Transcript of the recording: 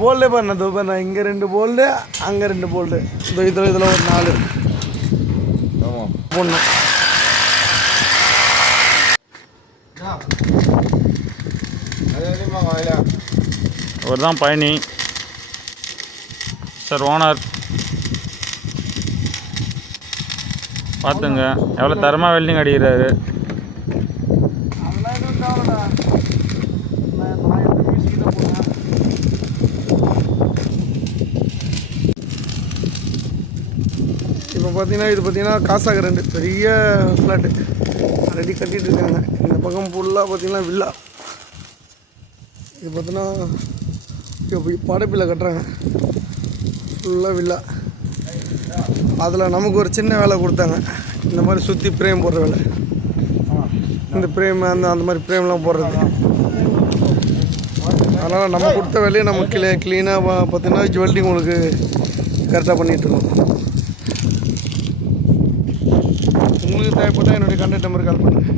போல்டே பண்ண பண்ண இங்கே 2 போல்டு அங்கே 2 போல்டு இதில் ஒரு 4 ஆமாம் பொண்ணு அவர் தான் பயணி சார் ஓனர். பார்த்துங்க எவ்வளோ தரமாக வெல்டிங் அடிக்கிறாரு. அதெல்லாம் எதுவும் தேவைடா. நான் போனேன். இப்போ பார்த்தீங்கன்னா இது பார்த்தீங்கன்னா காசாக 2 பெரிய ஃப்ளாட்டு ரெடி கட்டிகிட்டு இருக்காங்க. இந்த பக்கம் ஃபுல்லாக பார்த்தீங்கன்னா வில்லா. இது பார்த்தீங்கன்னா இப்போ படைப்பில் கட்டுறாங்க ஃபுல்லாக வில்லா. அதில் நமக்கு ஒரு சின்ன வேலை கொடுத்தாங்க, இந்த மாதிரி சுற்றி பிரேம் போடுற வேலை. இந்த பிரேம் அந்த மாதிரி பிரேம்லாம் போடுறது. அதனால் நம்ம கொடுத்த வேலையை நம்ம க்ளீனாக பார்த்தீங்கன்னா வெல்டிங் உங்களுக்கு கரெக்டாக பண்ணிகிட்ருக்கோம். உங்களுக்கு தேவைப்பட்டால் என்னுடைய கான்டாக்ட் நம்பருக்கு கால் பண்ணுறேன்.